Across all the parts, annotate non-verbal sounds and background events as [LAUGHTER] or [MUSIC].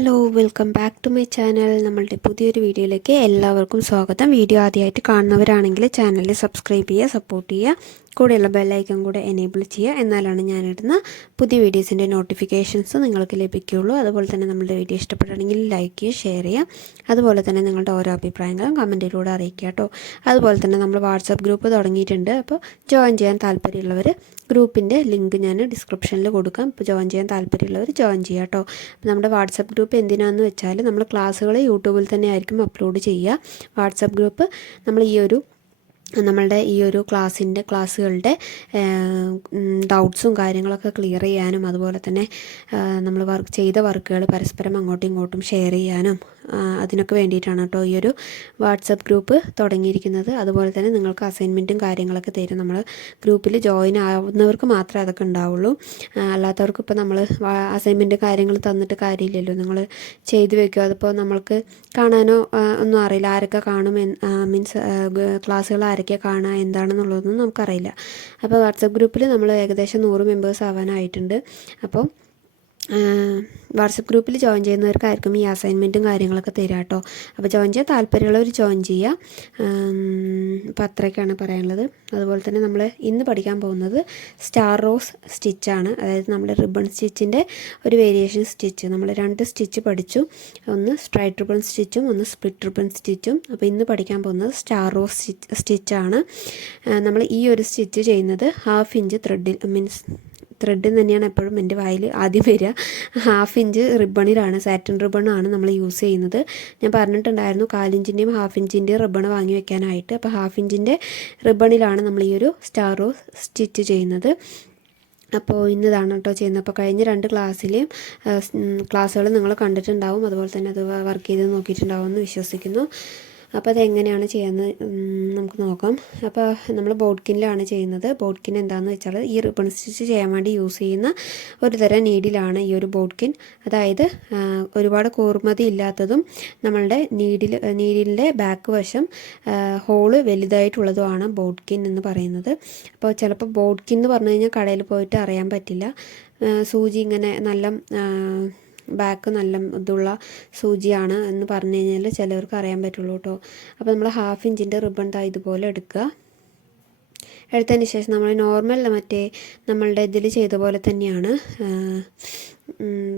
Hello welcome back to my channel നമ്മളുടെ പുതിയൊരു വീഡിയോയിലേക്ക് എല്ലാവർക്കും സ്വാഗതം. വീഡിയോ ആദ്യമായിട്ട് കാണുന്നവരാണെങ്കിൽ ചാനൽ സബ്സ്ക്രൈബ് ചെയ്യുക സപ്പോർട്ട് ചെയ്യുക കൂടെയുള്ള ബെല്ലൈക്കൺ കൂടെ എനേബിൾ ചെയ്യുക. എന്നാലാണ് ഞാനിടുന്ന പുതിയ വീഡിയോസിന്റെ നോട്ടിഫിക്കേഷൻസ് നിങ്ങൾക്ക് ലഭിക്കുകയുള്ളൂ. അതുപോലെ തന്നെ നമ്മുടെ വീഡിയോ ഇഷ്ടപ്പെട്ടാണെങ്കിൽ ലൈക്ക് ചെയ്യുക ഷെയർ ചെയ്യുക. അതുപോലെ തന്നെ നിങ്ങളുടെ ഓരോ അഭിപ്രായങ്ങളും കമന്റിലൂടെ അറിയിക്കുക കേട്ടോ. അതുപോലെ തന്നെ നമ്മൾ വാട്സപ്പ് ഗ്രൂപ്പ് തുടങ്ങിയിട്ടുണ്ട്. അപ്പോൾ ജോയിൻ ചെയ്യാൻ താല്പര്യമുള്ളവർ ഗ്രൂപ്പിന്റെ ലിങ്ക് ഞാൻ ഡിസ്ക്രിപ്ഷനിൽ കൊടുക്കാം. ഇപ്പോൾ ജോയിൻ ചെയ്യാൻ താല്പര്യമുള്ളവർ ജോയിൻ ചെയ്യുക കേട്ടോ നമ്മുടെ വാട്സപ്പ് ഗ്രൂപ്പ് എന്തിനാണെന്ന് വെച്ചാൽ നമ്മൾ ക്ലാസ്സുകൾ യൂട്യൂബിൽ തന്നെ ആയിരിക്കും അപ്ലോഡ് ചെയ്യുക. വാട്സപ്പ് ഗ്രൂപ്പ് നമ്മൾ ഈ ഒരു നമ്മളുടെ ഈ ഒരു ക്ലാസ്സിന്റെ ക്ലാസ്സുകളുടെ ഡൗട്ട്സും കാര്യങ്ങളൊക്കെ ക്ലിയർ ചെയ്യാനും അതുപോലെ തന്നെ നമ്മൾ വർക്ക് ചെയ്ത വർക്കുകൾ പരസ്പരം അങ്ങോട്ടും ഇങ്ങോട്ടും ഷെയർ ചെയ്യാനും അതിനൊക്കെ വേണ്ടിയിട്ടാണ് കേട്ടോ ഈ ഒരു വാട്സപ്പ് ഗ്രൂപ്പ് തുടങ്ങിയിരിക്കുന്നത്. അതുപോലെ തന്നെ നിങ്ങൾക്ക് അസൈൻമെന്റും കാര്യങ്ങളൊക്കെ തരും. നമ്മൾ ഗ്രൂപ്പിൽ ജോയിൻ ആവുന്നവർക്ക് മാത്രമേ അതൊക്കെ ഉണ്ടാവുള്ളൂ. അല്ലാത്തവർക്ക് ഇപ്പോൾ നമ്മൾ അസൈൻമെന്റ് കാര്യങ്ങൾ തന്നിട്ട് കാര്യമില്ലല്ലോ. നിങ്ങൾ ചെയ്തു വെക്കുക. അതിപ്പോൾ നമ്മൾക്ക് കാണാനോ ഒന്നും അറിയില്ല. ആരൊക്കെ കാണും മീൻസ് ക്ലാസ്സുകൾ ആരൊക്കെ കാണുക എന്താണെന്നുള്ളതൊന്നും നമുക്കറിയില്ല. അപ്പോൾ വാട്സപ്പ് ഗ്രൂപ്പിൽ നമ്മൾ ഏകദേശം നൂറ് മെമ്പേഴ്സ് ആവാനായിട്ടുണ്ട്. അപ്പോൾ വാട്സപ്പ് ഗ്രൂപ്പിൽ ജോയിൻ ചെയ്യുന്നവർക്കായിരിക്കും ഈ അസൈൻമെന്റും കാര്യങ്ങളൊക്കെ തരിക കേട്ടോ. അപ്പോൾ ജോയിൻ ചെയ്യാൻ താല്പര്യമുള്ളവർ ജോയിൻ ചെയ്യുക അപ്പോൾ അത്രയൊക്കെയാണ് പറയാനുള്ളത്. അതുപോലെ തന്നെ നമ്മൾ ഇന്ന് പഠിക്കാൻ പോകുന്നത് സ്റ്റാർ റോസ് സ്റ്റിച്ചാണ് അതായത് നമ്മുടെ റിബൺ സ്റ്റിച്ചിന്റെ ഒരു വേരിയേഷൻ സ്റ്റിച്ച് നമ്മൾ രണ്ട് സ്റ്റിച്ച് പഠിച്ചു. ഒന്ന് സ്ട്രൈറ്റ് റിബൺ സ്റ്റിച്ചും ഒന്ന് സ്പ്ലിറ്റ് റിബൺ സ്റ്റിച്ചും അപ്പോൾ ഇന്ന് പഠിക്കാൻ പോകുന്നത് സ്റ്റാർ റോസ് സ്റ്റിച്ച് സ്റ്റിച്ചാണ് നമ്മൾ ഈ ഒരു സ്റ്റിച്ച് ചെയ്യുന്നത് ഹാഫ് ഇഞ്ച് ത്രെഡിൽ മീൻസ് ത്രെഡ് തന്നെയാണ് എപ്പോഴും എന്റെ വായിൽ ആദ്യം വരിക. ഹാഫ് ഇഞ്ച് റിബണിലാണ് സാറ്റിൻ റിബണാണ് നമ്മൾ യൂസ് ചെയ്യുന്നത്. ഞാൻ പറഞ്ഞിട്ടുണ്ടായിരുന്നു കാലിഞ്ചിന്റെയും ഹാഫ് ഇഞ്ചിന്റെയും റിബൺ വാങ്ങി വെക്കാനായിട്ട്. അപ്പോൾ ഹാഫ് ഇഞ്ചിന്റെ റിബണിലാണ് നമ്മൾ ഈ ഒരു സ്റ്റാർ റോസ് സ്റ്റിച്ച് ചെയ്യുന്നത്. അപ്പോൾ ഇന്നതാണ് കേട്ടോ ചെയ്യുന്നത്. അപ്പോൾ കഴിഞ്ഞ രണ്ട് ക്ലാസ്സിലെയും ക്ലാസ്സുകൾ നിങ്ങൾ കണ്ടിട്ടുണ്ടാവും. അതുപോലെ തന്നെ അത് വർക്ക് ചെയ്ത് നോക്കിയിട്ടുണ്ടാവും എന്ന് വിശ്വസിക്കുന്നു. അപ്പോൾ അതെങ്ങനെയാണ് ചെയ്യുന്നത്? നമുക്ക് നോക്കാം. അപ്പോൾ നമ്മൾ ബോഡ്കിനിലാണ് ചെയ്യുന്നത്. ബോഡ്കിൻ എന്താണെന്ന് വെച്ചാൽ ഈ റിബൺ സ്റ്റിച്ച് ചെയ്യാൻ വേണ്ടി യൂസ് ചെയ്യുന്ന ഒരു തരം നീഡിലാണ് ഈ ഒരു ബോഡ്കിൻ അതായത് ഒരുപാട് കൂർമതി ഇല്ലാത്തതും നമ്മളുടെ നീഡിൽ നീഡിലിന്റെ ബാക്ക് വശം ഹോൾ വലുതായിട്ടുള്ളതുമാണ് ബോഡ്കിൻ എന്ന് പറയുന്നത്. അപ്പോൾ ചിലപ്പോൾ ബോഡ്കിൻ എന്ന് പറഞ്ഞു കഴിഞ്ഞാൽ കടയിൽ പോയിട്ട് അറിയാൻ പറ്റില്ല. സൂചി ഇങ്ങനെ നല്ല ബാക്ക് നല്ല ഇതുള്ള സൂചിയാണ് എന്ന് പറഞ്ഞു കഴിഞ്ഞാൽ ചിലവർക്ക് അറിയാൻ പറ്റുള്ളൂ കേട്ടോ. അപ്പോൾ നമ്മൾ ഹാഫ് ഇഞ്ചിന്റെ റിബൺ താ ഇതുപോലെ എടുക്കുക. എടുത്തതിന് ശേഷം നമ്മൾ നോർമൽ മറ്റേ നമ്മളുടെ ഇതിൽ ചെയ്ത പോലെ തന്നെയാണ്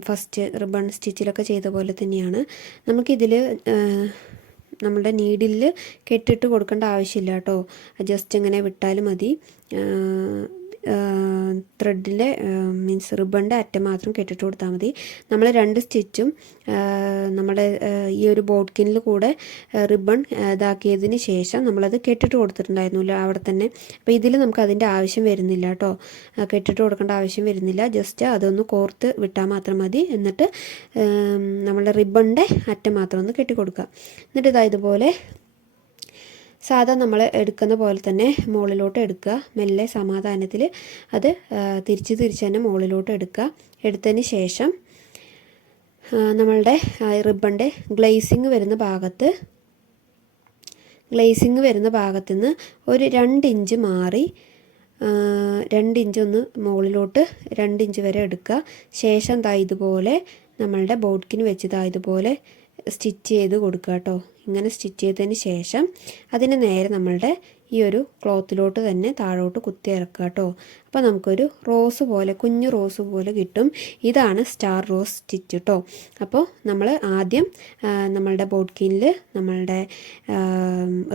ഫസ്റ്റ് റിബൺ സ്റ്റിച്ചിലൊക്കെ ചെയ്ത പോലെ തന്നെയാണ്. നമുക്കിതിൽ നമ്മളുടെ നീഡിൽ കെട്ടിട്ട് കൊടുക്കേണ്ട ആവശ്യമില്ല കേട്ടോ. ജസ്റ്റ് ഇങ്ങനെ വിട്ടാൽ മതി. ത്രെഡിന്റെ മീൻസ് റിബണിന്റെ അറ്റം മാത്രം കെട്ടിട്ട് കൊടുത്താൽ മതി. നമ്മൾ രണ്ട് സ്റ്റിച്ചും നമ്മുടെ ഈ ഒരു ബോട്ട്കിനിൽ കൂടെ റിബൺ ഇതാക്കിയതിന് ശേഷം നമ്മളത് കെട്ടിട്ട് കൊടുത്തിട്ടുണ്ടായിരുന്നില്ല അവിടെ തന്നെ. അപ്പോൾ ഇതിൽ നമുക്ക് അതിന്റെ ആവശ്യം വരുന്നില്ല കേട്ടോ കെട്ടിട്ട് കൊടുക്കേണ്ട ആവശ്യം വരുന്നില്ല. ജസ്റ്റ് അതൊന്ന് കോർത്ത് വിട്ടാൽ മാത്രം മതി. എന്നിട്ട് നമ്മളുടെ റിബണിന്റെ അറ്റം മാത്രം ഒന്ന് കെട്ടി കൊടുക്കുക എന്നിട്ട് ഇതാ ഇതുപോലെ സാധാ നമ്മൾ എടുക്കുന്ന പോലെ തന്നെ മുകളിലോട്ട് എടുക്കുക. മെല്ലെ സമാധാനത്തിൽ അത് തിരിച്ച് തിരിച്ച് തന്നെ മുകളിലോട്ട് എടുക്കുക. എടുത്തതിന് ശേഷം നമ്മളുടെ റിബണിന്റെ ഗ്ലേസിങ് വരുന്ന ഭാഗത്ത് ഗ്ലേസിങ് വരുന്ന ഭാഗത്ത് നിന്ന് ഒരു രണ്ട് ഇഞ്ച് മാറി രണ്ട് ഇഞ്ച് ഒന്ന് മുകളിലോട്ട് രണ്ട് ഇഞ്ച് വരെ എടുക്കുക. ശേഷം ദാ ഇതുപോലെ നമ്മളുടെ ബോട്ട്ക്കിന് വെച്ച് ദാ ഇതുപോലെ സ്റ്റിച്ച് ചെയ്ത് കൊടുക്കുക കേട്ടോ. ഇങ്ങനെ സ്റ്റിച്ച് ചെയ്തതിന് ശേഷം അതിന് നേരെ നമ്മളുടെ ഈ ഒരു ക്ലോത്തിലോട്ട് തന്നെ താഴോട്ട് കുത്തി ഇറക്കുക കേട്ടോ. അപ്പോൾ നമുക്കൊരു റോസ് പോലെ കുഞ്ഞു റോസ് പോലെ കിട്ടും. ഇതാണ് സ്റ്റാർ റോസ് സ്റ്റിച്ച് കേട്ടോ. അപ്പോൾ നമ്മൾ ആദ്യം നമ്മളുടെ ബോട്ട്കീനിൽ നമ്മളുടെ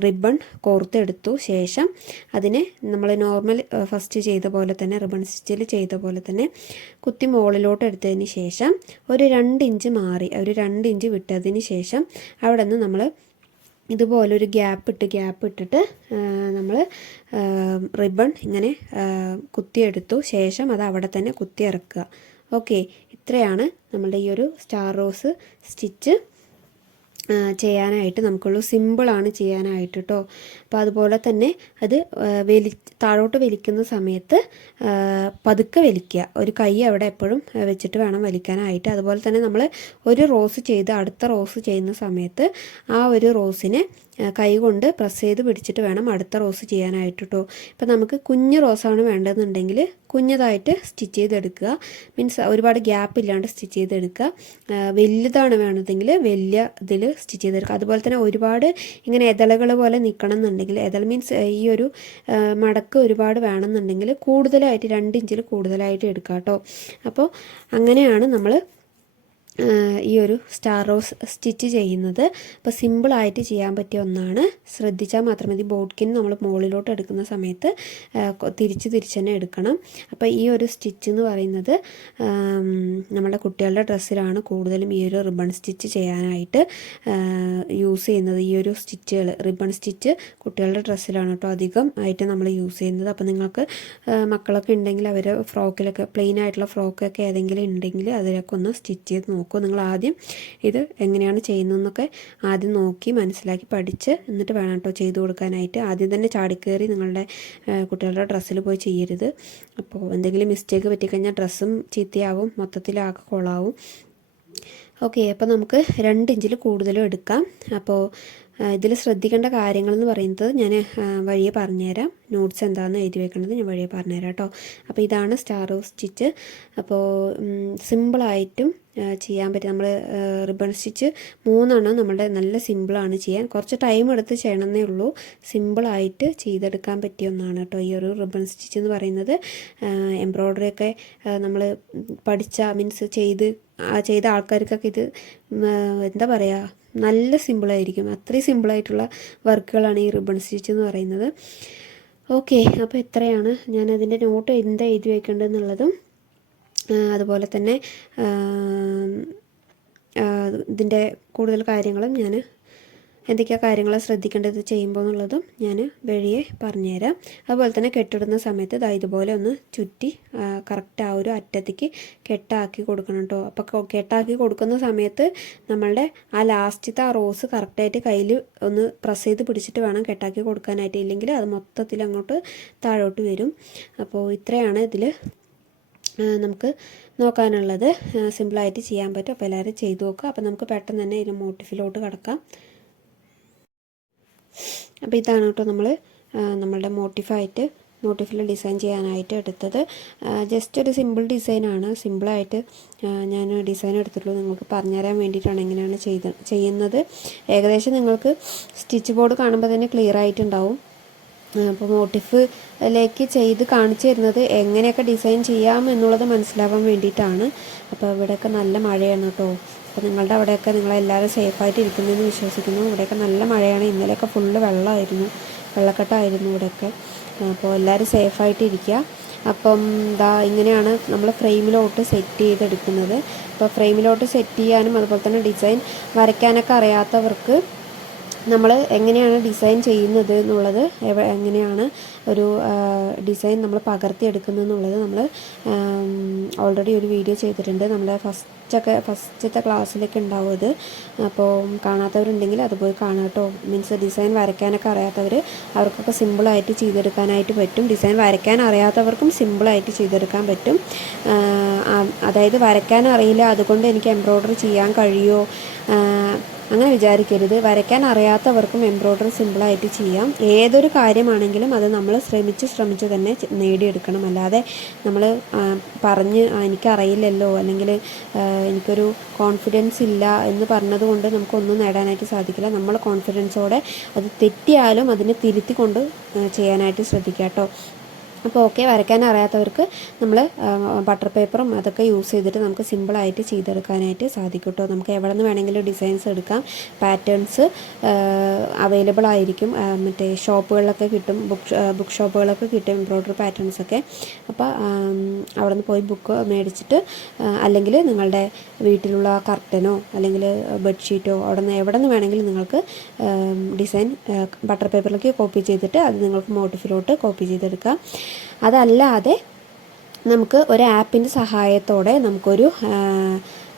റിബൺ കോർത്തെടുത്തു ശേഷം അതിനെ നമ്മൾ നോർമൽ ഫസ്റ്റ് ചെയ്ത പോലെ തന്നെ റിബൺ സ്റ്റിച്ചിൽ ചെയ്ത പോലെ തന്നെ കുത്തി മുകളിലോട്ട് എടുത്തതിന് ശേഷം ഒരു രണ്ട് ഇഞ്ച് മാറി ഒരു രണ്ട് ഇഞ്ച് വിട്ടതിന് ശേഷം അവിടെ നിന്ന് നമ്മൾ ഇതുപോലൊരു ഗ്യാപ്പ് ഇട്ട് ഗ്യാപ്പ് ഇട്ടിട്ട് നമ്മൾ റിബൺ ഇങ്ങനെ കുത്തിയെടുത്തു. ശേഷം അത് അവിടെ തന്നെ കുത്തിയിറക്കുക. ഓക്കെ. ഇത്രയാണ് നമ്മളുടെ ഈ ഒരു സ്റ്റാർ റോസ് സ്റ്റിച്ച്. ചെയ്യാനായിട്ട് നമുക്കുള്ളൂ. സിമ്പിളാണ് ചെയ്യാനായിട്ട് കേട്ടോ അപ്പോൾ അതുപോലെ തന്നെ അത് വലി താഴോട്ട് വലിക്കുന്ന സമയത്ത് പതുക്കെ വലിക്കുക. ഒരു കൈ അവിടെ എപ്പോഴും വെച്ചിട്ട് വേണം വലിക്കാനായിട്ട്. അതുപോലെ തന്നെ നമ്മൾ ഒരു റോസ് ചെയ്ത് അടുത്ത റോസ് ചെയ്യുന്ന സമയത്ത് ആ ഒരു റോസിനെ കൈ കൊണ്ട് പ്രസ് ചെയ്ത് പിടിച്ചിട്ട് വേണം അടുത്ത റോസ് ചെയ്യാനായിട്ട് കേട്ടോ ഇപ്പം നമുക്ക് കുഞ്ഞ് റോസാണ് വേണ്ടതെന്നുണ്ടെങ്കിൽ കുഞ്ഞതായിട്ട് സ്റ്റിച്ച് ചെയ്തെടുക്കുക. മീൻസ് ഒരുപാട് ഗ്യാപ്പ് ഇല്ലാണ്ട് സ്റ്റിച്ച് ചെയ്തെടുക്കുക. വലുതാണ് വേണ്ടതെങ്കിൽ വലിയ ഇതിൽ സ്റ്റിച്ച് ചെയ്തെടുക്കുക. അതുപോലെ തന്നെ ഒരുപാട് ഇങ്ങനെ എതളകൾ പോലെ നിൽക്കണം എന്നുണ്ടെങ്കിൽ എതൾ മീൻസ് ഈ ഒരു മടക്ക് ഒരുപാട് വേണമെന്നുണ്ടെങ്കിൽ കൂടുതലായിട്ട് രണ്ട് ഇഞ്ചിൽ കൂടുതലായിട്ട് എടുക്കുക കേട്ടോ. അപ്പോൾ അങ്ങനെയാണ് നമ്മൾ ഈ ഒരു സ്റ്റാർ റോസ് സ്റ്റിച്ച് ചെയ്യുന്നത്. അപ്പോൾ സിമ്പിളായിട്ട് ചെയ്യാൻ പറ്റിയ ഒന്നാണ്. ശ്രദ്ധിച്ചാൽ മാത്രം മതി. ബോട്ട്കിൻ നമ്മൾ മുകളിലോട്ട് എടുക്കുന്ന സമയത്ത് തിരിച്ച് തിരിച്ച് തന്നെ എടുക്കണം. അപ്പോൾ ഈ ഒരു സ്റ്റിച്ച് എന്ന് പറയുന്നത് നമ്മുടെ കുട്ടികളുടെ ഡ്രസ്സിലാണ് കൂടുതലും ഈ ഒരു റിബൺ സ്റ്റിച്ച് ചെയ്യാനായിട്ട് യൂസ് ചെയ്യുന്നത്. ഈ ഒരു സ്റ്റിച്ചുകൾ റിബൺ സ്റ്റിച്ച് കുട്ടികളുടെ ഡ്രസ്സിലാണ് കേട്ടോ അധികം ആയിട്ട് നമ്മൾ യൂസ് ചെയ്യുന്നത്. അപ്പോൾ നിങ്ങൾക്ക് മക്കളൊക്കെ ഉണ്ടെങ്കിൽ അവർ ഫ്രോക്കിലൊക്കെ പ്ലെയിൻ ആയിട്ടുള്ള ഫ്രോക്കൊക്കെ ഏതെങ്കിലും ഉണ്ടെങ്കിൽ അതിലൊക്കെ ഒന്ന് സ്റ്റിച്ച് ചെയ്ത് നോക്കൂ നിങ്ങൾ ആദ്യം ഇത് എങ്ങനെയാണ് ചെയ്യുന്നതെന്നൊക്കെ ആദ്യം നോക്കി മനസ്സിലാക്കി പഠിച്ച് എന്നിട്ട് വേണം കേട്ടോ ചെയ്തു കൊടുക്കാനായിട്ട്. ആദ്യം തന്നെ ചാടിക്കയറി നിങ്ങളുടെ കുട്ടികളുടെ ഡ്രസ്സിൽ പോയി ചെയ്യരുത്. അപ്പോൾ എന്തെങ്കിലും മിസ്റ്റേക്ക് പറ്റിക്കഴിഞ്ഞാൽ ഡ്രസ്സും ചീത്തയാവും മൊത്തത്തിലാകെ കൊളാവും. ഓക്കെ അപ്പോൾ നമുക്ക് രണ്ട് ഇഞ്ചിൽ കൂടുതലും എടുക്കാം. അപ്പോൾ ഇതിൽ ശ്രദ്ധിക്കേണ്ട കാര്യങ്ങൾ എന്ന് പറയുന്നത് ഞാൻ വഴിയെ പറഞ്ഞുതരാം. നോട്ട്സ് എന്താണെന്ന് എഴുതി വെക്കേണ്ടത് ഞാൻ വഴിയെ പറഞ്ഞുതരാം കേട്ടോ. അപ്പോൾ ഇതാണ് സ്റ്റാർ ഓഫ് സ്റ്റിച്ച് അപ്പോൾ സിമ്പിളായിട്ടും ചെയ്യാൻ പറ്റും. നമ്മൾ റിബൺ സ്റ്റിച്ച് മൂന്നെണ്ണം നമ്മുടെ നല്ല സിമ്പിളാണ് ചെയ്യാൻ. കുറച്ച് ടൈം എടുത്ത് ചെയ്യണമെന്നേ ഉള്ളൂ. സിമ്പിളായിട്ട് ചെയ്തെടുക്കാൻ പറ്റിയ ഒന്നാണ് കേട്ടോ ഈ ഒരു റിബൺ സ്റ്റിച്ച് എന്ന് പറയുന്നത്. എംബ്രോയ്ഡറി ഒക്കെ നമ്മൾ പഠിച്ച മീൻസ് ചെയ്ത് ചെയ്ത ആൾക്കാർക്കൊക്കെ ഇത് എന്താ പറയുക നല്ല സിമ്പിളായിരിക്കും അത്രയും സിമ്പിളായിട്ടുള്ള വർക്കുകളാണ് ഈ റിബൺ സ്റ്റിച്ച് എന്ന് പറയുന്നത്. ഓക്കെ അപ്പോൾ എത്രയാണ്? ഞാനതിന്റെ നോട്ട് എന്താ എഴുതി വയ്ക്കേണ്ടതെന്നുള്ളതും അതുപോലെ തന്നെ ഇതിന്റെ കൂടുതൽ കാര്യങ്ങളും ഞാൻ എന്തൊക്കെയാണ് കാര്യങ്ങൾ ശ്രദ്ധിക്കേണ്ടത് ചെയ്യുമ്പോൾ എന്നുള്ളതും ഞാൻ വഴിയെ പറഞ്ഞുതരാം. അതുപോലെ തന്നെ കെട്ടിടുന്ന സമയത്ത് ദാ ഇതുപോലെ ഒന്ന് ചുറ്റി കറക്റ്റ് ആ ഒരു അറ്റത്തേക്ക് കെട്ടാക്കി കൊടുക്കണം കേട്ടോ. അപ്പോൾ കെട്ടാക്കി കൊടുക്കുന്ന സമയത്ത് നമ്മളുടെ ആ ലാസ്റ്റത്തെ ആ റോസ് കറക്റ്റായിട്ട് കയ്യിൽ ഒന്ന് പ്രസ് ചെയ്ത് പിടിച്ചിട്ട് വേണം കെട്ടാക്കി കൊടുക്കാനായിട്ട്. ഇല്ലെങ്കിൽ അത് മൊത്തത്തിൽ അങ്ങോട്ട് താഴോട്ട് വരും. അപ്പോൾ ഇത്രയാണ് ഇതിൽ നമുക്ക് നോക്കാനുള്ളത് സിമ്പിളായിട്ട് ചെയ്യാൻ പറ്റും. അപ്പോൾ എല്ലാവരും ചെയ്തു നോക്കുക അപ്പോൾ നമുക്ക് പെട്ടെന്ന് തന്നെ ഇതിന് മോട്ടിഫിലോട്ട് കിടക്കാം. അപ്പോൾ ഇതാണ് കേട്ടോ നമ്മൾ നമ്മളുടെ മോട്ടിഫായിട്ട് മോട്ടിഫിൽ ഡിസൈൻ ചെയ്യാനായിട്ട് എടുത്തത്. ജസ്റ്റ് ഒരു സിമ്പിൾ ഡിസൈനാണ് സിമ്പിളായിട്ട് ഞാൻ ഡിസൈൻ എടുത്തിട്ടുള്ളൂ. നിങ്ങൾക്ക് പറഞ്ഞുതരാൻ വേണ്ടിയിട്ടാണ് എങ്ങനെയാണ് ചെയ്ത് ചെയ്യുന്നത്. ഏകദേശം നിങ്ങൾക്ക് സ്റ്റിച്ച് ബോർഡ് കാണുമ്പോൾ തന്നെ ക്ലിയർ ആയിട്ടുണ്ടാവും. അപ്പോൾ മോട്ടിഫിലേക്ക് ചെയ്ത് കാണിച്ചു തരുന്നത് എങ്ങനെയൊക്കെ ഡിസൈൻ ചെയ്യാം എന്നുള്ളത് മനസ്സിലാവാൻ വേണ്ടിയിട്ടാണ്. അപ്പോൾ ഇവിടെയൊക്കെ നല്ല മഴയാണ് കേട്ടോ. അപ്പോൾ നിങ്ങളുടെ അവിടെയൊക്കെ നിങ്ങളെല്ലാവരും സേഫായിട്ട് ഇരിക്കുന്നതെന്ന് വിശ്വസിക്കുന്നു. ഇവിടെയൊക്കെ നല്ല മഴയാണ്. ഇന്നലെയൊക്കെ ഫുള്ള് വെള്ളമായിരുന്നു. വെള്ളക്കെട്ടായിരുന്നു ഇവിടെയൊക്കെ. അപ്പോൾ എല്ലാവരും സേഫായിട്ട് ഇരിക്കുക. അപ്പം ഇതാ ഇങ്ങനെയാണ് നമ്മൾ ഫ്രെയിമിലോട്ട് സെറ്റ് ചെയ്തെടുക്കുന്നത്. അപ്പോൾ ഫ്രെയിമിലോട്ട് സെറ്റ് ചെയ്യാനും അതുപോലെ തന്നെ ഡിസൈൻ വരയ്ക്കാനൊക്കെ അറിയാത്തവർക്ക് നമ്മൾ എങ്ങനെയാണ് ഡിസൈൻ ചെയ്യുന്നത് എന്നുള്ളത് എങ്ങനെയാണ് ഒരു ഡിസൈൻ നമ്മൾ പകർത്തിയെടുക്കുന്നത് എന്നുള്ളത് നമ്മൾ ഓൾറെഡി ഒരു വീഡിയോ ചെയ്തിട്ടുണ്ട്. നമ്മുടെ ഫസ്റ്റൊക്കെ ഫസ്റ്റത്തെ ക്ലാസ്സിലൊക്കെ ഉണ്ടാവും അത്. അപ്പോൾ കാണാത്തവരുണ്ടെങ്കിൽ അതുപോലെ കാണാട്ടോ മീൻസ് ഡിസൈൻ വരയ്ക്കാനൊക്കെ അറിയാത്തവർ അവർക്കൊക്കെ സിമ്പിളായിട്ട് ചെയ്തെടുക്കാനായിട്ട് പറ്റും. ഡിസൈൻ വരയ്ക്കാൻ അറിയാത്തവർക്കും സിമ്പിളായിട്ട് ചെയ്തെടുക്കാൻ പറ്റും. അതായത് വരയ്ക്കാൻ അറിയില്ല അതുകൊണ്ട് എനിക്ക് എംബ്രോയ്ഡറി ചെയ്യാൻ കഴിയുമോ അങ്ങനെ വിചാരിക്കരുത്. വരയ്ക്കാൻ അറിയാത്തവർക്കും എംബ്രോയ്ഡറി സിമ്പിളായിട്ട് ചെയ്യാം. ഏതൊരു കാര്യമാണെങ്കിലും അത് നമ്മൾ ശ്രമിച്ച് ശ്രമിച്ച് തന്നെ നേടിയെടുക്കണം. അല്ലാതെ നമ്മൾ പറഞ്ഞ് "ആ, എനിക്കറിയില്ലല്ലോ അല്ലെങ്കിൽ എനിക്കൊരു കോൺഫിഡൻസ് ഇല്ല എന്ന് പറഞ്ഞതുകൊണ്ട് നമുക്കൊന്നും നേടാനായിട്ട് സാധിക്കില്ല. നമ്മൾ കോൺഫിഡൻസോടെ അത് തെറ്റിയാലും അതിനെ തിരുത്തിക്കൊണ്ട് ചെയ്യാനായിട്ട് ശ്രദ്ധിക്കുക കേട്ടോ. അപ്പോൾ ഓക്കെ വരയ്ക്കാൻ അറിയാത്തവർക്ക് നമ്മൾ ബട്ടർ പേപ്പറും അതൊക്കെ യൂസ് ചെയ്തിട്ട് നമുക്ക് സിമ്പിളായിട്ട് ചെയ്തെടുക്കാനായിട്ട് സാധിക്കും കേട്ടോ നമുക്ക് എവിടെ നിന്ന് വേണമെങ്കിലും ഡിസൈൻസ് എടുക്കാം. പാറ്റേൺസ് അവൈലബിൾ ആയിരിക്കും. മറ്റേ ഷോപ്പുകളിലൊക്കെ കിട്ടും ബുക്ക് ബുക്ക് ഷോപ്പുകളൊക്കെ കിട്ടും എംബ്രോയ്ഡറി പാറ്റേൺസ് ഒക്കെ. അപ്പോൾ അവിടെ നിന്ന് പോയി ബുക്ക് മേടിച്ചിട്ട് അല്ലെങ്കിൽ നിങ്ങളുടെ വീട്ടിലുള്ള കർട്ടനോ അല്ലെങ്കിൽ ബെഡ്ഷീറ്റോ അവിടെ നിന്ന് എവിടെ നിന്ന് വേണമെങ്കിലും നിങ്ങൾക്ക് ഡിസൈൻ ബട്ടർ പേപ്പറിലേക്ക് കോപ്പി ചെയ്തിട്ട് അത് നിങ്ങൾക്ക് മോട്ടിഫിലോട്ട് കോപ്പി ചെയ്തെടുക്കാം. അതല്ലാതെ നമുക്ക് ഒരു ആപ്പിന്റെ സഹായത്തോടെ നമുക്കൊരു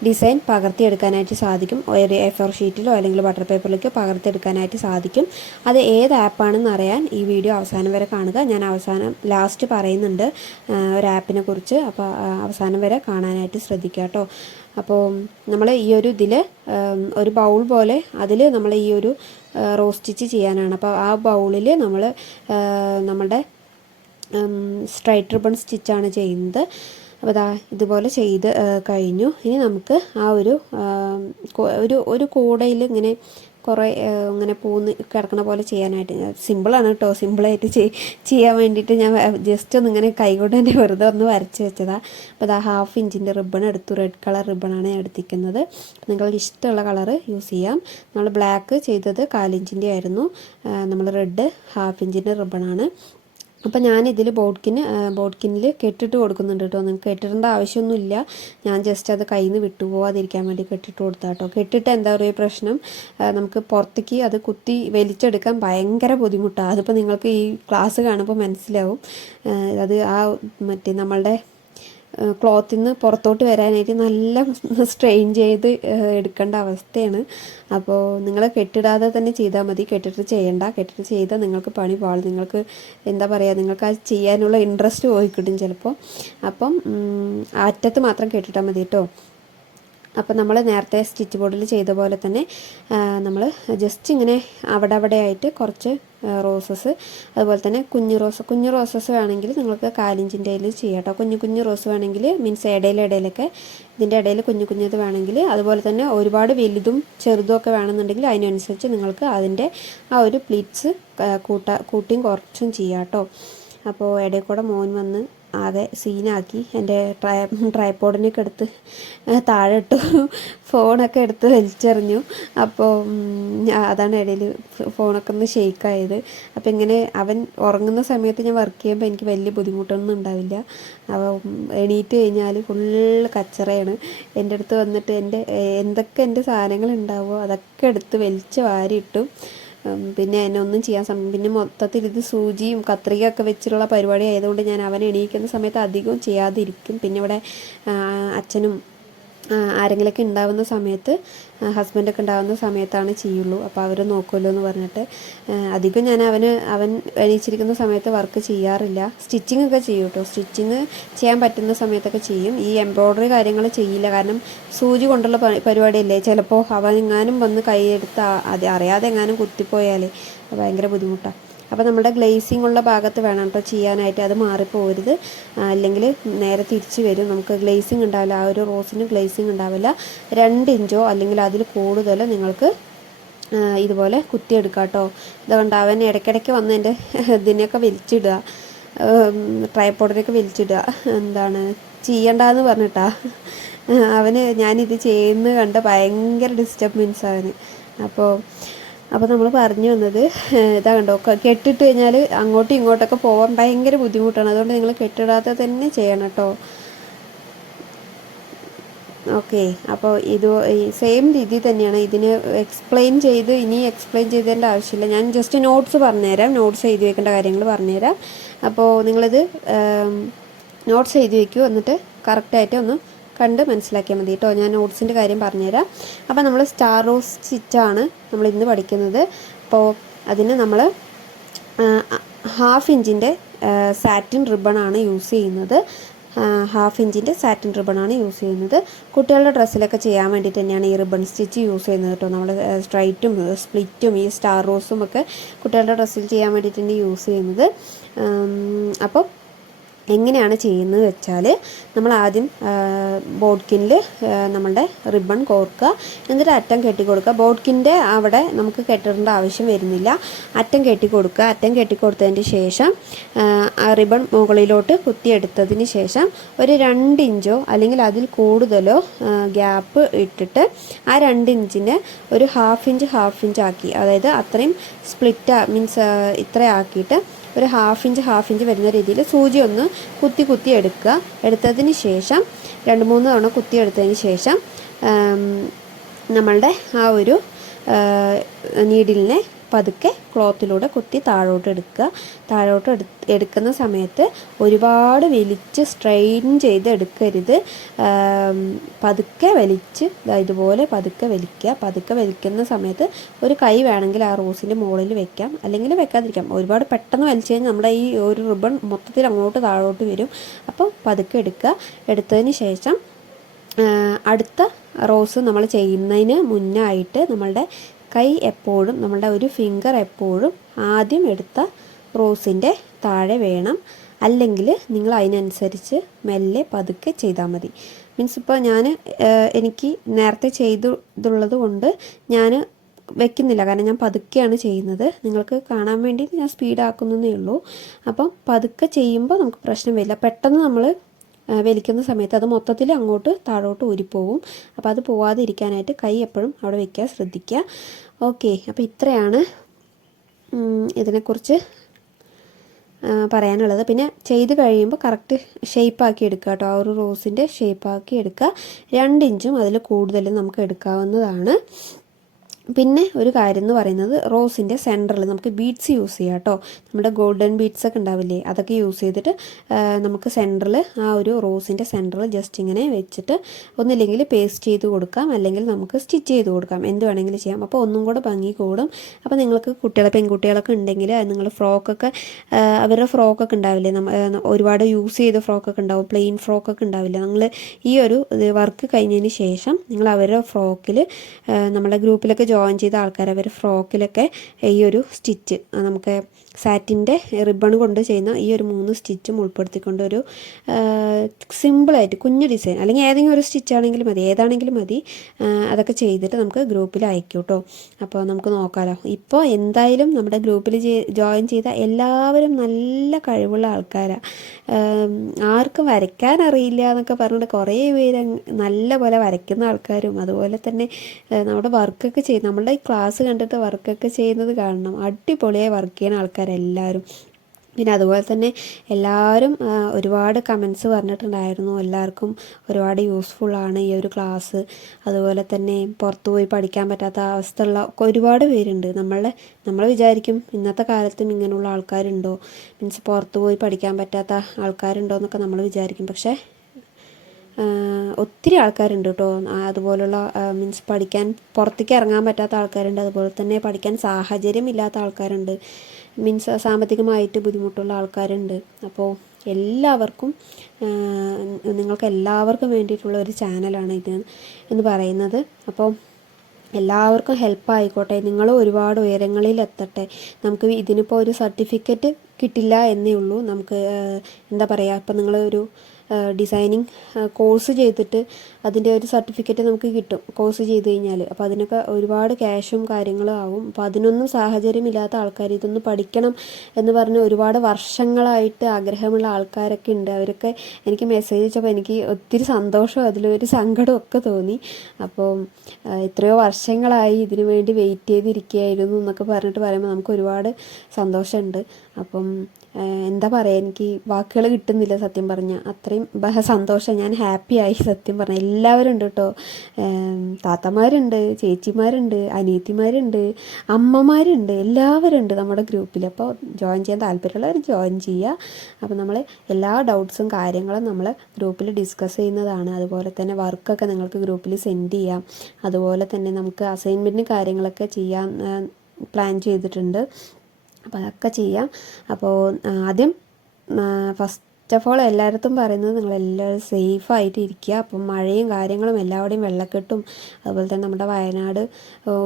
ഡിസൈൻ പകർത്തിയെടുക്കാനായിട്ട് സാധിക്കും. ഒരു എ ഫോർ ഷീറ്റിലോ അല്ലെങ്കിൽ ബട്ടർ പേപ്പറിലേക്കോ പകർത്തിയെടുക്കാനായിട്ട് സാധിക്കും. അത് ഏത് ആപ്പാണെന്ന് അറിയാൻ ഈ വീഡിയോ അവസാനം വരെ കാണുക. ഞാൻ അവസാനം ലാസ്റ്റ് പറയുന്നുണ്ട് ഒരു ആപ്പിനെ കുറിച്ച്. അപ്പോൾ അവസാനം വരെ കാണാനായിട്ട് ശ്രദ്ധിക്കുക കേട്ടോ. അപ്പോൾ നമ്മൾ ഈ ഒരു ഇതിൽ ഒരു ബൗൾ പോലെ അതിൽ നമ്മൾ ഈ ഒരു റോസ്റ്റിച്ച് ചെയ്യാനാണ്. അപ്പോൾ ആ ബൗളിൽ നമ്മൾ നമ്മുടെ സ്ട്രൈറ്റ് റിബൺ സ്റ്റിച്ചാണ് ചെയ്യുന്നത്. അപ്പോൾ അതാ ഇതുപോലെ ചെയ്ത് കഴിഞ്ഞു. ഇനി നമുക്ക് ആ ഒരു ഒരു ഒരു കൂടയിൽ ഇങ്ങനെ കുറേ ഇങ്ങനെ പൂന്ന് കിടക്കണ പോലെ ചെയ്യാനായിട്ട്. സിമ്പിളാണ് കേട്ടോ. സിമ്പിളായിട്ട് ചെയ്യാൻ വേണ്ടിയിട്ട് ഞാൻ ജസ്റ്റ് ഒന്ന് ഇങ്ങനെ കൈകൊണ്ട് തന്നെ വെറുതെ ഒന്ന് വരച്ച് വെച്ചതാണ് അപ്പോൾ അതാ ഹാഫ് ഇഞ്ചിന്റെ റിബൺ എടുത്തു. റെഡ് കളർ റിബണാണ് ഞാൻ എടുത്തിരിക്കുന്നത്. നിങ്ങൾക്ക് ഇഷ്ടമുള്ള കളർ യൂസ് ചെയ്യാം. നമ്മൾ ബ്ലാക്ക് ചെയ്തത് കാലിഞ്ചിന്റെ ആയിരുന്നു. നമ്മൾ റെഡ് ഹാഫ് ഇഞ്ചിന്റെ റിബണാണ് അപ്പോൾ ഞാൻ ഇതിൽ ബോട്ട്കിന് ബോട്ട്കിനിൽ കെട്ടിട്ട് കൊടുക്കുന്നുണ്ട് കേട്ടോ. നിങ്ങൾക്ക് കെട്ടിടേണ്ട ആവശ്യമൊന്നുമില്ല. ഞാൻ ജസ്റ്റ് അത് കയ്യിൽ നിന്ന് വിട്ടുപോകാതിരിക്കാൻ വേണ്ടി കെട്ടിട്ട് കൊടുത്താൽ കേട്ടോ കെട്ടിട്ട് എന്താ പറയുക പ്രശ്നം? നമുക്ക് പുറത്തേക്ക് അത് കുത്തി വലിച്ചെടുക്കാൻ ഭയങ്കര ബുദ്ധിമുട്ടാണ് അതിപ്പോൾ നിങ്ങൾക്ക് ഈ ക്ലാസ് കാണുമ്പോൾ മനസ്സിലാവും. അത് ആ മറ്റേ നമ്മളുടെ ക്ലോത്തിൽ നിന്ന് പുറത്തോട്ട് വരാനായിട്ട് നല്ല [LAUGHS] സ്ട്രെയിൻ ചെയ്ത് എടുക്കേണ്ട അവസ്ഥയാണ്. അപ്പോൾ നിങ്ങൾ കെട്ടിടാതെ തന്നെ ചെയ്താൽ മതി. കെട്ടിട്ട് ചെയ്യണ്ട. കെട്ടിട്ട് ചെയ്താൽ നിങ്ങൾക്ക് പണി പാളും. നിങ്ങൾക്ക് എന്താ പറയുക നിങ്ങൾക്ക് അത് ചെയ്യാനുള്ള ഇൻട്രസ്റ്റ് പോയി കിട്ടും ചിലപ്പോൾ അപ്പം അറ്റത്ത് മാത്രം കെട്ടിട്ടാൽ മതി കേട്ടോ അപ്പോൾ നമ്മൾ നേരത്തെ സ്റ്റിച്ച് ബോർഡിൽ ചെയ്ത പോലെ തന്നെ നമ്മൾ ജസ്റ്റ് ഇങ്ങനെ അവിടെ അവിടെ ആയിട്ട് കുറച്ച് റോസസ്. അതുപോലെ തന്നെ കുഞ്ഞു റോസ് കുഞ്ഞു റോസസ് വേണമെങ്കിൽ നിങ്ങൾക്ക് കാലിഞ്ചിന്റെ ഇതിൽ ചെയ്യാം കേട്ടോ. കുഞ്ഞു കുഞ്ഞു റോസ് വേണമെങ്കിൽ മീൻസ് ഇടയിലിടയിലൊക്കെ ഇതിന്റെ ഇടയിൽ കുഞ്ഞു കുഞ്ഞത് വേണമെങ്കിൽ അതുപോലെ തന്നെ ഒരുപാട് വലുതും ചെറുതും ഒക്കെ വേണമെന്നുണ്ടെങ്കിൽ അതിനനുസരിച്ച് നിങ്ങൾക്ക് അതിന്റെ ആ ഒരു പ്ലീറ്റ്സ് കൂട്ട കൂട്ടിയും കുറച്ചും ചെയ്യാം കേട്ടോ. അപ്പോൾ ഇടയിൽ കൂടെ മോൻ വന്ന് ആകെ സീനാക്കി. എന്റെ ട്രൈ ട്രൈപോഡിനൊക്കെ എടുത്ത് താഴെ ഇട്ടു ഫോണൊക്കെ എടുത്ത് വലിച്ചെറിഞ്ഞു. അപ്പോൾ അതാണ് ഇടയിൽ ഫോണൊക്കെ ഒന്ന് ഷെയ്ക്കായത്. അപ്പോൾ ഇങ്ങനെ അവൻ ഉറങ്ങുന്ന സമയത്ത് ഞാൻ വർക്ക് ചെയ്യുമ്പോൾ എനിക്ക് വലിയ ബുദ്ധിമുട്ടൊന്നും ഉണ്ടാവില്ല. അപ്പോൾ എണീറ്റ് കഴിഞ്ഞാൽ ഫുൾ കച്ചറയാണ്. എന്റെ അടുത്ത് വന്നിട്ട് എന്റെ എന്തൊക്കെ എന്റെ സാധനങ്ങൾ ഉണ്ടാവുമോ അതൊക്കെ എടുത്ത് വലിച്ച് വാരിയിട്ടു. പിന്നെ എന്നെ ഒന്നും ചെയ്യാൻ സമയം പിന്നെ മൊത്തത്തിൽ ഇത് സൂചിയും കത്രികയൊക്കെ വെച്ചിട്ടുള്ള പരിപാടി ആയതുകൊണ്ട് ഞാൻ അവനെ എണീക്കുന്ന സമയത്ത് അധികവും ചെയ്യാതിരിക്കും. പിന്നെ ഇവിടെ അച്ഛനും ആരെങ്കിലുമൊക്കെ ഉണ്ടാവുന്ന സമയത്ത് ഹസ്ബൻഡൊക്കെ ഉണ്ടാവുന്ന സമയത്താണ് ചെയ്യുള്ളൂ. അപ്പോൾ അവർ നോക്കുമല്ലോ എന്ന് പറഞ്ഞിട്ട്. അധികം ഞാൻ അവന് അവൻ എണീച്ചിരിക്കുന്ന സമയത്ത് വർക്ക് ചെയ്യാറില്ല. സ്റ്റിച്ചിങ് ഒക്കെ ചെയ്യും കേട്ടോ സ്റ്റിച്ചിങ് ചെയ്യാൻ പറ്റുന്ന സമയത്തൊക്കെ ചെയ്യും. ഈ എംബ്രോയ്ഡറി കാര്യങ്ങൾ ചെയ്യില്ല. കാരണം സൂചി കൊണ്ടുള്ള പരിപാടിയല്ലേ? ചിലപ്പോൾ അവൻ എങ്ങാനും വന്ന് കൈയെടുത്ത് അറിയാതെ എങ്ങാനും കുത്തിപ്പോയാലേ. ഭയങ്കര ബുദ്ധിമുട്ടാണ് അപ്പോൾ നമ്മുടെ ഗ്ലേസിംഗ് ഉള്ള ഭാഗത്ത് വേണം കേട്ടോ ചെയ്യാനായിട്ട്. അത് മാറിപ്പോകരുത്. അല്ലെങ്കിൽ നേരെ തിരിച്ച് വരും. നമുക്ക് ഗ്ലേസിംഗ് ഉണ്ടാവില്ല. ആ ഒരു റോസിന് ഗ്ലേസിംഗ് ഉണ്ടാവില്ല. രണ്ട് ഇഞ്ചോ അല്ലെങ്കിൽ അതിൽ കൂടുതലോ നിങ്ങൾക്ക് ഇതുപോലെ കുത്തിയെടുക്കാം കേട്ടോ. ഇതുകൊണ്ട് അവൻ ഇടയ്ക്കിടയ്ക്ക് വന്ന് എന്റെ ഇതിനെയൊക്കെ വലിച്ചിടുക. ട്രൈപ്പോഡിനെയൊക്കെ വലിച്ചിടുക. എന്താണ്? ചെയ്യണ്ടെന്ന് പറഞ്ഞിട്ടാ. അവന് ഞാനിത് ചെയ്യുന്ന കണ്ട് ഭയങ്കര ഡിസ്റ്റർബൻസ് അവന്. അപ്പോൾ അപ്പോൾ നമ്മൾ പറഞ്ഞു വന്നത് ഇതാ കണ്ടോ കെട്ടിട്ട് കഴിഞ്ഞാൽ അങ്ങോട്ടും ഇങ്ങോട്ടൊക്കെ പോകാൻ ഭയങ്കര ബുദ്ധിമുട്ടാണ്. അതുകൊണ്ട് നിങ്ങൾ കെട്ടിടാതെ തന്നെ ചെയ്യണം കേട്ടോ. ഓക്കെ അപ്പോൾ ഇത് സെയിം രീതി തന്നെയാണ്. ഇതിന് എക്സ്പ്ലെയിൻ ചെയ്ത് ഇനി എക്സ്പ്ലെയിൻ ചെയ്തതിന്റെ ആവശ്യമില്ല. ഞാൻ ജസ്റ്റ് നോട്ട്സ് പറഞ്ഞുതരാം. നോട്ട്സ് എഴുതി വെക്കേണ്ട കാര്യങ്ങൾ പറഞ്ഞുതരാം. അപ്പോൾ നിങ്ങളിത് നോട്ട്സ് എഴുതി വയ്ക്കൂ എന്നിട്ട് കറക്റ്റായിട്ട് ഒന്ന് കണ്ട് മനസ്സിലാക്കിയാൽ മതി കേട്ടോ. ഞാൻ നോട്ട്സിന്റെ കാര്യം പറഞ്ഞുതരാം. അപ്പോൾ നമ്മൾ സ്റ്റാർ റോസ് സ്റ്റിച്ചാണ് നമ്മൾ ഇന്ന് പഠിക്കുന്നത്. അപ്പോൾ അതിന് നമ്മൾ ഹാഫ് ഇഞ്ചിന്റെ സാറ്റിൻ റിബണാണ് യൂസ് ചെയ്യുന്നത്. ഹാഫ് ഇഞ്ചിന്റെ സാറ്റിൻ റിബണാണ് യൂസ് ചെയ്യുന്നത്. കുട്ടികളുടെ ഡ്രസ്സിലൊക്കെ ചെയ്യാൻ വേണ്ടിയിട്ട് തന്നെയാണ് ഈ റിബൺ സ്റ്റിച്ച് യൂസ് ചെയ്യുന്നത് കേട്ടോ. നമ്മൾ സ്ട്രൈറ്റും സ്പ്ലിറ്റും ഈ സ്റ്റാർ റോസും ഒക്കെ കുട്ടികളുടെ ഡ്രസ്സിൽ ചെയ്യാൻ വേണ്ടിയിട്ട് തന്നെ യൂസ് ചെയ്യുന്നത്. അപ്പോൾ എങ്ങനെയാണ് ചെയ്യുന്നത് വെച്ചാൽ നമ്മൾ ആദ്യം ബോഡ്കിനിൽ നമ്മളുടെ റിബൺ കോർക്കുക. എന്നിട്ട് അറ്റം കെട്ടി കൊടുക്കുക. ബോഡ്കിന്റെ അവിടെ നമുക്ക് കെട്ടേണ്ട ആവശ്യം വരുന്നില്ല. അറ്റം കെട്ടി കൊടുക്കുക. അറ്റം കെട്ടി കൊടുത്തതിന് ശേഷം റിബൺ മുകളിലോട്ട് കുത്തിയെടുത്തതിന് ശേഷം ഒരു രണ്ട് ഇഞ്ചോ അല്ലെങ്കിൽ അതിൽ കൂടുതലോ ഗ്യാപ്പ് ഇട്ടിട്ട് ആ രണ്ട് ഇഞ്ചിന് ഒരു ഹാഫ് ഇഞ്ച് ഹാഫ് ഇഞ്ച് ആക്കി. അതായത് അത്രയും സ്പ്ലിറ്റ് മീൻസ് ഇത്ര ആക്കിയിട്ട് ഒരു ഹാഫ് ഇഞ്ച് ഹാഫ് ഇഞ്ച് വരുന്ന രീതിയിൽ സൂചി ഒന്ന് കുത്തി കുത്തി എടുക്കുക. എടുത്തതിന് ശേഷം രണ്ട് മൂന്ന് തവണ കുത്തി എടുത്തതിന് ശേഷം നമ്മളുടെ ആ ഒരു നീഡിലിനെ പതുക്കെ ക്ലോത്തിലൂടെ കുത്തി താഴോട്ട് എടുക്കുക. താഴോട്ട് എടു എടുക്കുന്ന സമയത്ത് ഒരുപാട് വലിച്ച് സ്ട്രെയിൻ ചെയ്ത് എടുക്കരുത്. പതുക്കെ വലിച്ച് ഇതുപോലെ പതുക്കെ വലിക്കുക. പതുക്കെ വലിക്കുന്ന സമയത്ത് ഒരു കൈ വേണമെങ്കിൽ ആ റോസിന്റെ മുകളിൽ വെക്കാം. അല്ലെങ്കിൽ വെക്കാതിരിക്കാം. ഒരുപാട് പെട്ടെന്ന് വലിച്ചു കഴിഞ്ഞാൽ നമ്മുടെ ഈ ഒരു റിബൺ മൊത്തത്തിൽ അങ്ങോട്ട് താഴോട്ട് വരും. അപ്പം പതുക്കെ എടുക്കുക. എടുത്തതിന് ശേഷം അടുത്ത റോസ് നമ്മൾ ചെയ്യുന്നതിന് മുന്നായിട്ട് നമ്മളുടെ കൈ എപ്പോഴും നമ്മളുടെ ഒരു ഫിംഗർ എപ്പോഴും ആദ്യം എടുത്ത റോസിന്റെ താഴെ വേണം. അല്ലെങ്കിൽ നിങ്ങൾ അതിനനുസരിച്ച് മെല്ലെ പതുക്കെ ചെയ്താൽ മതി. മീൻസ് ഇപ്പോൾ ഞാൻ എനിക്ക് നേരത്തെ ചെയ്തുള്ളത് കൊണ്ട് ഞാൻ വെക്കുന്നില്ല. കാരണം ഞാൻ പതുക്കെയാണ് ചെയ്യുന്നത്. നിങ്ങൾക്ക് കാണാൻ വേണ്ടി ഞാൻ സ്പീഡാക്കുന്നതേ ഉള്ളൂ. അപ്പം പതുക്കെ ചെയ്യുമ്പോൾ നമുക്ക് പ്രശ്നം വരില്ല. പെട്ടെന്ന് നമ്മൾ വലിക്കുന്ന സമയത്ത് അത് മൊത്തത്തിൽ അങ്ങോട്ട് താഴോട്ട് ഊരിപ്പോവും. അപ്പോൾ അത് പോവാതിരിക്കാനായിട്ട് കൈ എപ്പോഴും അവിടെ വെക്കാൻ ശ്രദ്ധിക്കുക. ഓക്കെ അപ്പോൾ ഇത്രയാണ് ഇതിനെക്കുറിച്ച് പറയാനുള്ളത്. പിന്നെ ചെയ്ത് കഴിയുമ്പോൾ കറക്റ്റ് ഷേപ്പാക്കി എടുക്കുക കേട്ടോ. ആ ഒരു റോസിന്റെ ഷേപ്പാക്കി എടുക്കുക. രണ്ട് ഇഞ്ചും അതിൽ കൂടുതലും നമുക്ക് എടുക്കാവുന്നതാണ്. പിന്നെ ഒരു കാര്യം എന്ന് പറയുന്നത് റോസിന്റെ സെന്ററിൽ നമുക്ക് ബീഡ്സ് യൂസ് ചെയ്യാം കേട്ടോ. നമ്മുടെ ഗോൾഡൻ ബീഡ്സ് ഒക്കെ ഉണ്ടാവില്ലേ അതൊക്കെ യൂസ് ചെയ്തിട്ട് നമുക്ക് സെന്ററിൽ ആ ഒരു റോസിന്റെ സെന്ററിൽ ജസ്റ്റ് ഇങ്ങനെ വെച്ചിട്ട് ഒന്നില്ലെങ്കിൽ പേസ്റ്റ് ചെയ്ത് കൊടുക്കാം അല്ലെങ്കിൽ നമുക്ക് സ്റ്റിച്ച് ചെയ്ത് കൊടുക്കാം. എന്ത് വേണമെങ്കിലും ചെയ്യാം. അപ്പോൾ ഒന്നും കൂടെ ഭംഗി കൂടും. അപ്പോൾ നിങ്ങൾക്ക് കുട്ടികളെ പെൺകുട്ടികളൊക്കെ ഉണ്ടെങ്കിൽ നിങ്ങൾ ഫ്രോക്കൊക്കെ അവരുടെ ഫ്രോക്കൊക്കെ ഉണ്ടാവില്ലേ? നമ്മൾ ഒരുപാട് യൂസ് ചെയ്ത ഫ്രോക്കൊക്കെ ഉണ്ടാവും പ്ലെയിൻ ഫ്രോക്കൊക്കെ ഉണ്ടാവില്ല? നിങ്ങൾ ഈ ഒരു വർക്ക് കഴിഞ്ഞതിന് ശേഷം നിങ്ങൾ അവരുടെ ഫ്രോക്കിൽ നമ്മുടെ ഗ്രൂപ്പിലൊക്കെ ജോയിൻ ചെയ്ത ആൾക്കാർ അവർ ഫ്രോക്കിലൊക്കെ ഈ ഒരു സ്റ്റിച്ച് നമുക്ക് സാറ്റിന്റെ റിബൺ കൊണ്ട് ചെയ്യുന്ന ഈ ഒരു മൂന്ന് സ്റ്റിച്ചും ഉൾപ്പെടുത്തിക്കൊണ്ട് ഒരു സിമ്പിളായിട്ട് കുഞ്ഞു ഡിസൈൻ. അല്ലെങ്കിൽ ഏതെങ്കിലും ഒരു സ്റ്റിച്ചാണെങ്കിലും മതി ഏതാണെങ്കിലും മതി. അതൊക്കെ ചെയ്തിട്ട് നമുക്ക് ഗ്രൂപ്പിൽ അയക്കും കേട്ടോ അപ്പോൾ നമുക്ക് നോക്കാമല്ലോ ഇപ്പോൾ എന്തായാലും നമ്മുടെ ഗ്രൂപ്പിൽ ജോയിൻ ചെയ്ത എല്ലാവരും നല്ല കഴിവുള്ള ആൾക്കാരാണ് ആർക്കും വരയ്ക്കാൻ അറിയില്ല എന്നൊക്കെ പറഞ്ഞിട്ട് കുറേ പേര് നല്ല പോലെ വരയ്ക്കുന്ന ആൾക്കാരും അതുപോലെ തന്നെ നമ്മുടെ വർക്കൊക്കെ ചെയ്ത് നമ്മളുടെ ക്ലാസ് കണ്ടിട്ട് വർക്കൊക്കെ ചെയ്യുന്നത് കാണണം. അടിപൊളിയായി വർക്ക് ചെയ്യുന്ന ആൾക്കാരെല്ലാവരും പിന്നെ അതുപോലെ തന്നെ എല്ലാവരും ഒരുപാട് കമൻസ് പറഞ്ഞിട്ടുണ്ടായിരുന്നു. എല്ലാവർക്കും ഒരുപാട് യൂസ്ഫുള്ളാണ് ഈ ഒരു ക്ലാസ് അതുപോലെ തന്നെ പുറത്തു പോയി പഠിക്കാൻ പറ്റാത്ത അവസ്ഥയുള്ള ഒരുപാട് പേരുണ്ട്. നമ്മളെ നമ്മൾ വിചാരിക്കും ഇന്നത്തെ കാലത്തും ഇങ്ങനെയുള്ള ആൾക്കാരുണ്ടോ? മീൻസ് പുറത്തു പോയി പഠിക്കാൻ പറ്റാത്ത ആൾക്കാരുണ്ടോ എന്നൊക്കെ നമ്മൾ വിചാരിക്കും. പക്ഷേ ഒത്തിരി ആൾക്കാരുണ്ട് കേട്ടോ. അതുപോലുള്ള മീൻസ് പഠിക്കാൻ പുറത്തേക്ക് ഇറങ്ങാൻ പറ്റാത്ത ആൾക്കാരുണ്ട്. അതുപോലെ തന്നെ പഠിക്കാൻ സാഹചര്യം സാഹചര്യമില്ലാത്ത ആൾക്കാരുണ്ട്. മീൻസ് സാമ്പത്തികമായിട്ട് ബുദ്ധിമുട്ടുള്ള ആൾക്കാരുണ്ട്. അപ്പോൾ എല്ലാവർക്കും നിങ്ങൾക്ക് എല്ലാവർക്കും വേണ്ടിയിട്ടുള്ള ഒരു ചാനലാണ് ഇത് എന്ന് പറയുന്നത്. അപ്പോൾ എല്ലാവർക്കും ഹെൽപ്പ് ആയിക്കോട്ടെ നിങ്ങൾ ഒരുപാട് ഉയരങ്ങളിൽ എത്തട്ടെ. നമുക്ക് ഇതിനിപ്പോൾ ഒരു സർട്ടിഫിക്കറ്റ് കിട്ടില്ല എന്നേ ഉള്ളൂ. നമുക്ക് എന്താ പറയുക ഇപ്പം നിങ്ങളൊരു ഡിസൈനിങ് കോഴ്സ് ചെയ്തിട്ട് അതിന്റെ ഒരു സർട്ടിഫിക്കറ്റ് നമുക്ക് കിട്ടും കോഴ്സ് ചെയ്ത് കഴിഞ്ഞാൽ അപ്പോൾ അതിനൊക്കെ ഒരുപാട് ക്യാഷും കാര്യങ്ങളും ആവും. അപ്പോൾ അതിനൊന്നും സാഹചര്യമില്ലാത്ത ആൾക്കാർ ഇതൊന്ന് പഠിക്കണം എന്ന് പറഞ്ഞ് ഒരുപാട് വർഷങ്ങളായിട്ട് ആഗ്രഹമുള്ള ആൾക്കാരൊക്കെ ഉണ്ട്. അവരൊക്കെ എനിക്ക് മെസ്സേജ് അയച്ചപ്പോൾ എനിക്ക് ഒത്തിരി സന്തോഷവും അതിലൊരു സങ്കടവും ഒക്കെ തോന്നി. അപ്പോൾ എത്രയോ വർഷങ്ങളായി ഇതിനു വേണ്ടി വെയിറ്റ് ചെയ്തിരിക്കുകയായിരുന്നു എന്നൊക്കെ പറഞ്ഞിട്ട് പറയുമ്പോൾ നമുക്ക് ഒരുപാട് സന്തോഷമുണ്ട്. അപ്പം എന്താ പറയുക എനിക്ക് വാക്കുകൾ കിട്ടുന്നില്ല സത്യം പറഞ്ഞാൽ അത്രയും സന്തോഷം. ഞാൻ ഹാപ്പിയായി സത്യം പറഞ്ഞാൽ എല്ലാവരും ഉണ്ട് കേട്ടോ താത്തമാരുണ്ട് ചേച്ചിമാരുണ്ട് അനിയത്തിമാരുണ്ട് അമ്മമാരുണ്ട് എല്ലാവരും ഉണ്ട് നമ്മുടെ ഗ്രൂപ്പിൽ അപ്പോൾ ജോയിൻ ചെയ്യാൻ താല്പര്യമുള്ളവർ ജോയിൻ ചെയ്യുക. അപ്പോൾ നമ്മൾ എല്ലാ ഡൗട്ട്സും കാര്യങ്ങളും നമ്മൾ ഗ്രൂപ്പിൽ ഡിസ്കസ് ചെയ്യുന്നതാണ്. അതുപോലെ തന്നെ വർക്കൊക്കെ നിങ്ങൾക്ക് ഗ്രൂപ്പിൽ സെൻഡ് ചെയ്യാം. അതുപോലെ തന്നെ നമുക്ക് അസൈൻമെന്റിന് കാര്യങ്ങളൊക്കെ ചെയ്യാൻ പ്ലാൻ ചെയ്തിട്ടുണ്ട്. അപ്പോൾ അതൊക്കെ ചെയ്യാം. അപ്പോൾ ആദ്യം ഫസ്റ്റ് ഓഫ് ഓൾ എല്ലായിടത്തും പറയുന്നത് നിങ്ങളെല്ലാവരും സേഫായിട്ട് ഇരിക്കുക അപ്പം മഴയും കാര്യങ്ങളും എല്ലാവിടെയും വെള്ളക്കെട്ടും അതുപോലെ തന്നെ നമ്മുടെ വയനാട്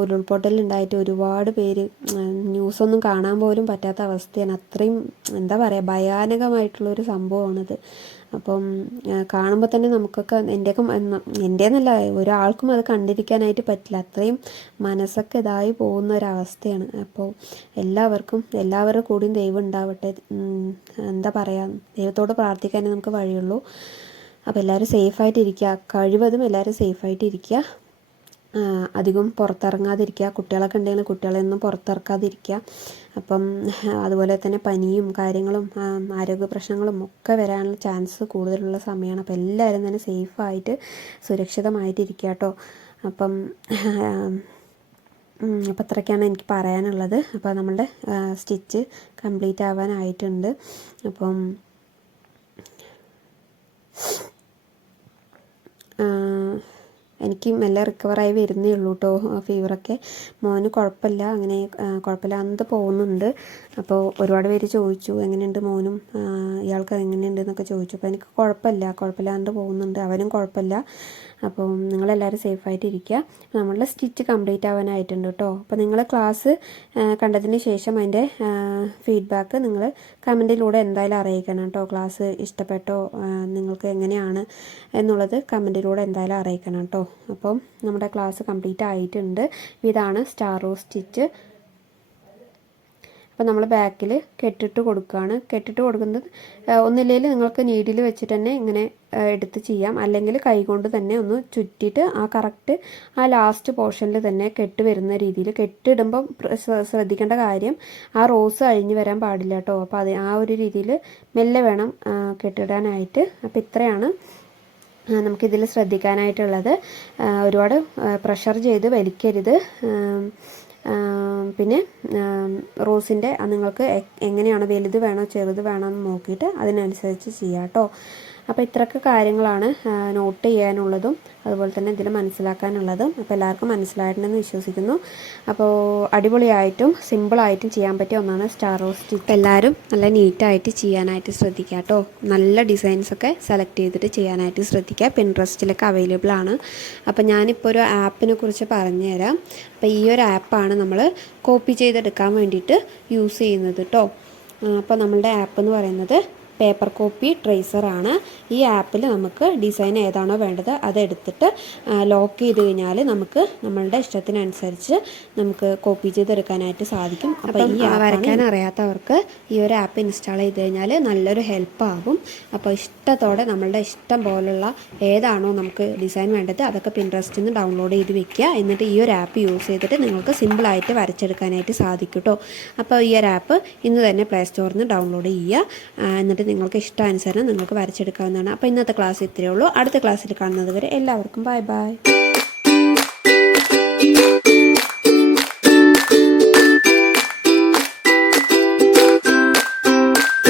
ഉരുൾപൊട്ടലുണ്ടായിട്ട് ഒരുപാട് പേര് ന്യൂസൊന്നും കാണാൻ പോലും പറ്റാത്ത അവസ്ഥയാണ്. അത്രയും എന്താ പറയുക ഭയാനകമായിട്ടുള്ളൊരു സംഭവമാണിത്. അപ്പം കാണുമ്പോൾ തന്നെ നമുക്കൊക്കെ എന്റെയൊക്കെ എന്റെ എന്നല്ല ഒരാൾക്കും അത് കണ്ടിരിക്കാനായിട്ട് പറ്റില്ല. അത്രയും മനസ്സൊക്കെ ഇതായി പോകുന്ന ഒരവസ്ഥയാണ്. അപ്പോൾ എല്ലാവർക്കും എല്ലാവരുടെ കൂടിയും ദൈവം ഉണ്ടാവട്ടെ. എന്താ പറയുക ദൈവത്തോട് പ്രാർത്ഥിക്കാനേ നമുക്ക് വഴിയുള്ളൂ. അപ്പോൾ എല്ലാവരും സേഫായിട്ടിരിക്കുക കഴിവതും എല്ലാവരും സേഫായിട്ടിരിക്കുക അധികം പുറത്തിറങ്ങാതിരിക്കുക. കുട്ടികളൊക്കെ ഉണ്ടെങ്കിൽ കുട്ടികളെ ഒന്നും പുറത്തിറക്കാതിരിക്കുക. അപ്പം അതുപോലെ തന്നെ പനിയും കാര്യങ്ങളും ആരോഗ്യ പ്രശ്നങ്ങളും ഒക്കെ വരാനുള്ള ചാൻസ് കൂടുതലുള്ള സമയമാണ്. അപ്പം എല്ലാവരും തന്നെ സേഫായിട്ട് സുരക്ഷിതമായിട്ടിരിക്കുക കേട്ടോ. അപ്പം അപ്പോൾ അത്രയ്ക്കാണ് എനിക്ക് പറയാനുള്ളത്. അപ്പോൾ നമ്മളുടെ സ്റ്റിച്ച് കംപ്ലീറ്റ് ആവാനായിട്ടുണ്ട്. അപ്പം എനിക്ക് മെല്ലെ റിക്കവറായി വരുന്നേ ഉള്ളൂ കേട്ടോ ഫീവറൊക്കെ മോന് കുഴപ്പമില്ല അങ്ങനെ കുഴപ്പമില്ലാതെ പോകുന്നുണ്ട്. അപ്പോൾ ഒരുപാട് പേര് ചോദിച്ചു. എങ്ങനെയുണ്ട് മോനും? ഇയാൾക്ക് എങ്ങനെയുണ്ട് എന്നൊക്കെ ചോദിച്ചു. അപ്പോൾ എനിക്ക് കുഴപ്പമില്ല കുഴപ്പമില്ലാണ്ട് പോകുന്നുണ്ട്. അവനും കുഴപ്പമില്ല അപ്പം നിങ്ങളെല്ലാവരും സേഫായിട്ട് ഇരിക്കുക നമ്മളുടെ സ്റ്റിച്ച് കംപ്ലീറ്റ് ആവാനായിട്ടുണ്ട് കേട്ടോ. അപ്പോൾ നിങ്ങൾ ക്ലാസ് കണ്ടതിന് ശേഷം അതിന്റെ ഫീഡ്ബാക്ക് നിങ്ങൾ കമന്റിലൂടെ എന്തായാലും അറിയിക്കണം കേട്ടോ. ക്ലാസ് ഇഷ്ടപ്പെട്ടോ നിങ്ങൾക്ക് എങ്ങനെയാണ് എന്നുള്ളത് കമന്റിലൂടെ എന്തായാലും അറിയിക്കണം കേട്ടോ. അപ്പം നമ്മുടെ ക്ലാസ് കംപ്ലീറ്റ് ആയിട്ടുണ്ട്. ഇതാണ് സ്റ്റാർ റോ സ്റ്റിച്ച്. അപ്പോൾ നമ്മൾ ബാക്കിൽ കെട്ടിട്ട് കൊടുക്കുകയാണ് കെട്ടിട്ട് കൊടുക്കുന്നത് ഒന്നില്ലെങ്കിൽ നിങ്ങൾക്ക് നീഡിൽ വെച്ചിട്ട് തന്നെ ഇങ്ങനെ എടുത്ത് ചെയ്യാം. അല്ലെങ്കിൽ കൈകൊണ്ട് തന്നെ ഒന്ന് ചുറ്റിയിട്ട് ആ കറക്റ്റ് ആ ലാസ്റ്റ് പോർഷനിൽ തന്നെ കെട്ട് വരുന്ന രീതിയിൽ കെട്ടിടുമ്പം ശ്രദ്ധിക്കേണ്ട കാര്യം ആ റോസ് അഴിഞ്ഞു വരാൻ പാടില്ല കേട്ടോ അപ്പോൾ അത് ആ ഒരു രീതിയിൽ മെല്ലെ വേണം കെട്ടിടാനായിട്ട്. അപ്പോൾ ഇത്രയാണ് നമുക്കിതിൽ ശ്രദ്ധിക്കാനായിട്ടുള്ളത്. ഒരുപാട് പ്രഷർ ചെയ്ത് വലിക്കരുത്. പിന്നെ റോസിന്റെ നിങ്ങൾക്ക് എങ്ങനെയാണ് വലുത് വേണോ ചെറുത് വേണോ എന്ന് നോക്കിയിട്ട് അതിനനുസരിച്ച് ചെയ്യാം കേട്ടോ അപ്പോൾ ഇത്രയൊക്കെ കാര്യങ്ങളാണ് നോട്ട് ചെയ്യാനുള്ളതും അതുപോലെ തന്നെ ഇതിൽ മനസ്സിലാക്കാനുള്ളതും. അപ്പോൾ എല്ലാവർക്കും മനസ്സിലായിട്ടുണ്ടെന്ന് വിശ്വസിക്കുന്നു. അപ്പോൾ അടിപൊളിയായിട്ടും സിമ്പിളായിട്ടും ചെയ്യാൻ പറ്റിയ ഒന്നാണ് സ്റ്റാർ റോസ് സ്റ്റിച്ച് എല്ലാവരും നല്ല നീറ്റായിട്ട് ചെയ്യാനായിട്ട് ശ്രദ്ധിക്കുക കേട്ടോ. നല്ല ഡിസൈൻസ് ഒക്കെ സെലക്ട് ചെയ്തിട്ട് ചെയ്യാനായിട്ട് ശ്രദ്ധിക്കുക. പിൻട്രസ്റ്റിലൊക്കെ അവൈലബിൾ ആണ്. അപ്പോൾ ഞാനിപ്പോൾ ഒരു ആപ്പിനെ കുറിച്ച് പറഞ്ഞുതരാം. അപ്പോൾ ഈ ഒരു ആപ്പാണ് നമ്മൾ കോപ്പി ചെയ്തെടുക്കാൻ വേണ്ടിയിട്ട് യൂസ് ചെയ്യുന്നത് കേട്ടോ. അപ്പോൾ നമ്മളുടെ ആപ്പ് എന്ന് പറയുന്നത് പേപ്പർ കോപ്പി ട്രേസർ ആണ്. ഈ ആപ്പിൽ നമുക്ക് ഡിസൈൻ ഏതാണോ വേണ്ടത് അതെടുത്തിട്ട് ലോക്ക് ചെയ്ത് കഴിഞ്ഞാൽ നമുക്ക് നമ്മളുടെ ഇഷ്ടത്തിനനുസരിച്ച് നമുക്ക് കോപ്പി ചെയ്തെടുക്കാനായിട്ട് സാധിക്കും. അപ്പോൾ ഈ വരയ്ക്കാൻ അറിയാത്തവർക്ക് ഈ ഒരു ആപ്പ് ഇൻസ്റ്റാൾ ചെയ്ത് കഴിഞ്ഞാൽ നല്ലൊരു ഹെൽപ്പ് ആകും അപ്പോൾ ഇഷ്ടത്തോടെ നമ്മളുടെ ഇഷ്ടം പോലുള്ള ഏതാണോ നമുക്ക് ഡിസൈൻ വേണ്ടത് അതൊക്കെ പിൻട്രസ്റ്റിൽ നിന്ന് ഡൗൺലോഡ് ചെയ്ത് വെക്കുക. എന്നിട്ട് ഈ ഒരു ആപ്പ് യൂസ് ചെയ്തിട്ട് നിങ്ങൾക്ക് സിമ്പിളായിട്ട് വരച്ചെടുക്കാനായിട്ട് സാധിക്കും കേട്ടോ അപ്പോൾ ഈ ഒരു ആപ്പ് ഇന്ന് തന്നെ പ്ലേ സ്റ്റോറിൽ നിന്ന് ഡൗൺലോഡ് ചെയ്യുക. എന്നിട്ട് നിങ്ങൾക്ക് ഇഷ്ടാനുസരണം നിങ്ങൾക്ക് വരച്ചെടുക്കാവുന്നതാണ്. അപ്പോൾ ഇന്നത്തെ ക്ലാസ് ഇത്രയേ ഉള്ളൂ. അടുത്ത ക്ലാസ്സിൽ കാണുന്നത് വരെ എല്ലാവർക്കും ബൈ ബൈ